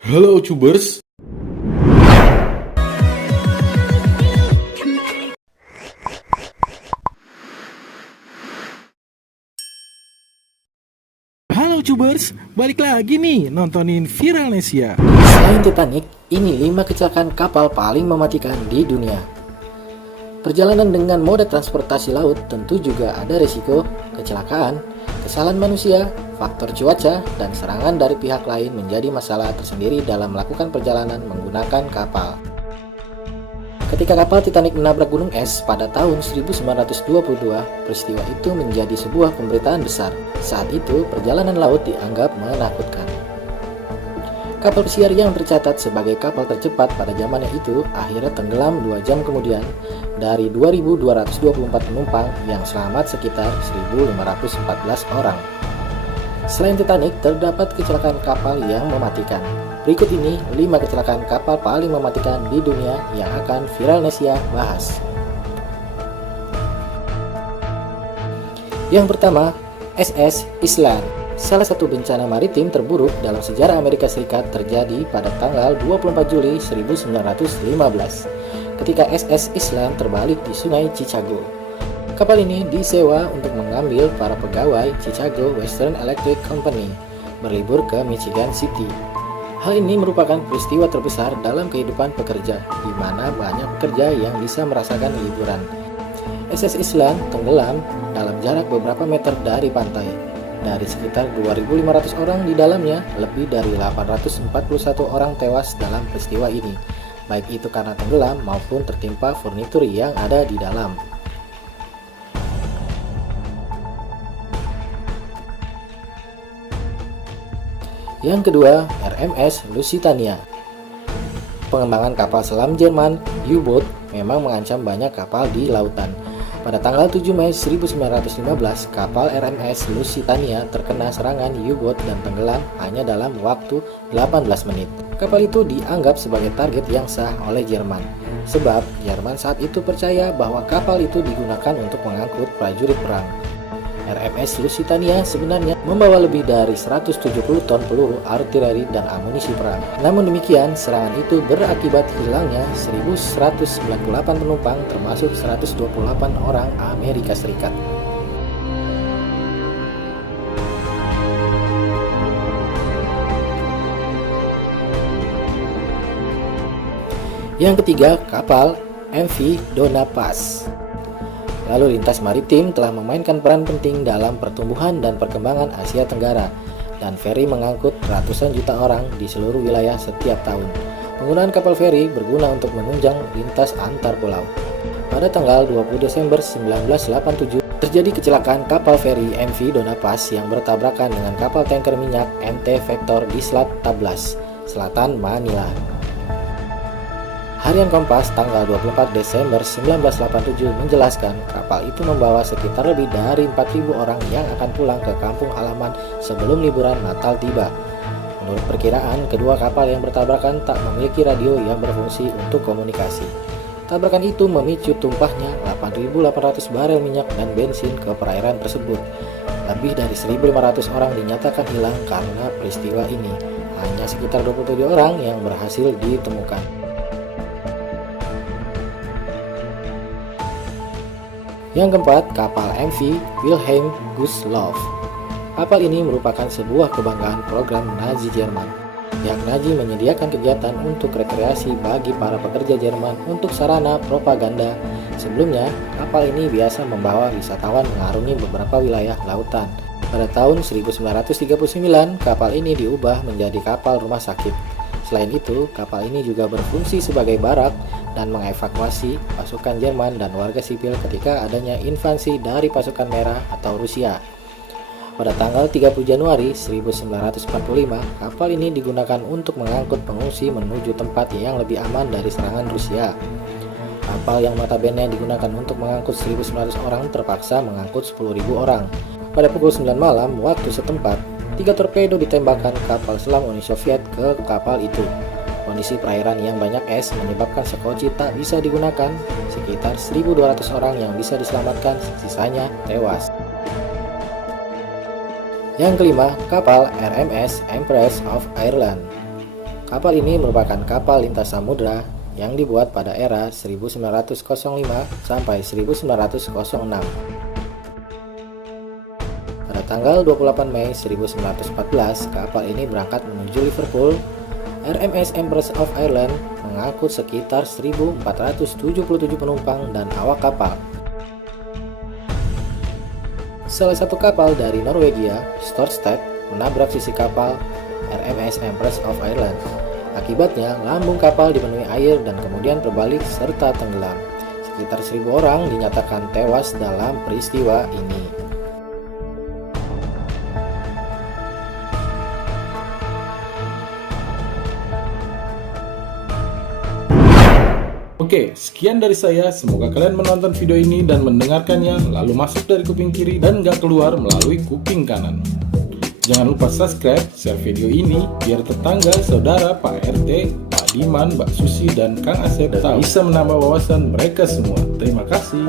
Halo Cubers, Halo Cubers, balik lagi nih nontonin Viralnesia. Selain Titanic, ini 5 kecelakaan kapal paling mematikan di dunia. Perjalanan dengan moda transportasi laut tentu juga ada risiko kecelakaan, kesalahan manusia, faktor cuaca, dan serangan dari pihak lain menjadi masalah tersendiri dalam melakukan perjalanan menggunakan kapal. Ketika kapal Titanic menabrak gunung es pada tahun 1922, peristiwa itu menjadi sebuah pemberitaan besar. Saat itu, perjalanan laut dianggap menakutkan. Kapal pesiar yang tercatat sebagai kapal tercepat pada zamannya itu akhirnya tenggelam 2 jam kemudian dari 2.224 penumpang yang selamat sekitar 1.514 orang. Selain Titanic, terdapat kecelakaan kapal yang mematikan. Berikut ini 5 kecelakaan kapal paling mematikan di dunia yang akan Viralnesia bahas. Yang pertama, SS Island. Salah satu bencana maritim terburuk dalam sejarah Amerika Serikat terjadi pada tanggal 24 Juli 1915 ketika SS Island terbalik di Sungai Chicago. Kapal ini disewa untuk mengambil para pegawai Chicago Western Electric Company berlibur ke Michigan City. Hal ini merupakan peristiwa terbesar dalam kehidupan pekerja, di mana banyak pekerja yang bisa merasakan liburan. SS Island tenggelam dalam jarak beberapa meter dari pantai. Dari sekitar 2.500 orang di dalamnya, lebih dari 841 orang tewas dalam peristiwa ini, baik itu karena tenggelam maupun tertimpa furnitur yang ada di dalam. Yang kedua, RMS Lusitania. Pengembangan kapal selam Jerman, U-Boat, memang mengancam banyak kapal di lautan. Pada tanggal 7 Mei 1915, kapal RMS Lusitania terkena serangan U-Boat dan tenggelam hanya dalam waktu 18 menit. Kapal itu dianggap sebagai target yang sah oleh Jerman, sebab Jerman saat itu percaya bahwa kapal itu digunakan untuk mengangkut prajurit perang. RMS Lusitania sebenarnya membawa lebih dari 170 ton peluru artileri dan amunisi perang. Namun demikian, serangan itu berakibat hilangnya 1.198 penumpang termasuk 128 orang Amerika Serikat. Yang ketiga, kapal MV Dona Paz. Lalu lintas maritim telah memainkan peran penting dalam pertumbuhan dan perkembangan Asia Tenggara, dan feri mengangkut ratusan juta orang di seluruh wilayah setiap tahun. Penggunaan kapal feri berguna untuk menunjang lintas antar pulau. Pada tanggal 20 Desember 1987, terjadi kecelakaan kapal feri MV Dona Paz yang bertabrakan dengan kapal tanker minyak MT Vector di Selat Tablas, selatan Manila. Harian Kompas tanggal 24 Desember 1987 menjelaskan kapal itu membawa sekitar lebih dari 4.000 orang yang akan pulang ke kampung halaman sebelum liburan Natal tiba. Menurut perkiraan, kedua kapal yang bertabrakan tak memiliki radio yang berfungsi untuk komunikasi. Tabrakan itu memicu tumpahnya 8.800 barel minyak dan bensin ke perairan tersebut. Lebih dari 1.500 orang dinyatakan hilang karena peristiwa ini. Hanya sekitar 27 orang yang berhasil ditemukan. Yang keempat, kapal MV Wilhelm Gustloff. Kapal ini merupakan sebuah kebanggaan program Nazi Jerman. Yang Nazi menyediakan kegiatan untuk rekreasi bagi para pekerja Jerman untuk sarana propaganda. Sebelumnya, kapal ini biasa membawa wisatawan mengarungi beberapa wilayah lautan. Pada tahun 1939, kapal ini diubah menjadi kapal rumah sakit. Selain itu, kapal ini juga berfungsi sebagai barak dan mengevakuasi pasukan Jerman dan warga sipil ketika adanya invasi dari pasukan merah atau Rusia. Pada tanggal 30 Januari 1945, kapal ini digunakan untuk mengangkut pengungsi menuju tempat yang lebih aman dari serangan Rusia. Kapal yang notabene digunakan untuk mengangkut 1.900 orang terpaksa mengangkut 10.000 orang. Pada pukul 9 malam waktu setempat, 3 torpedo ditembakkan kapal selam Uni Soviet ke kapal itu. Kondisi perairan yang banyak es menyebabkan sekoci tak bisa digunakan. Sekitar 1.200 orang yang bisa diselamatkan, sisanya tewas. Yang kelima, kapal RMS Empress of Ireland. Kapal ini merupakan kapal lintas samudra yang dibuat pada era 1905 sampai 1906. Pada tanggal 28 Mei 1914, kapal ini berangkat menuju Liverpool. RMS Empress of Ireland mengangkut sekitar 1.477 penumpang dan awak kapal. Salah satu kapal dari Norwegia, Storstad, menabrak sisi kapal RMS Empress of Ireland. Akibatnya, lambung kapal dipenuhi air dan kemudian terbalik serta tenggelam. Sekitar 1.000 orang dinyatakan tewas dalam peristiwa ini. Oke, sekian dari saya. Semoga kalian menonton video ini dan mendengarkannya, lalu masuk dari kuping kiri dan gak keluar melalui kuping kanan. Jangan lupa subscribe, share video ini, biar tetangga, saudara, Pak RT, Pak Diman, Mbak Susi, dan Kang Asep bisa menambah wawasan mereka semua. Terima kasih.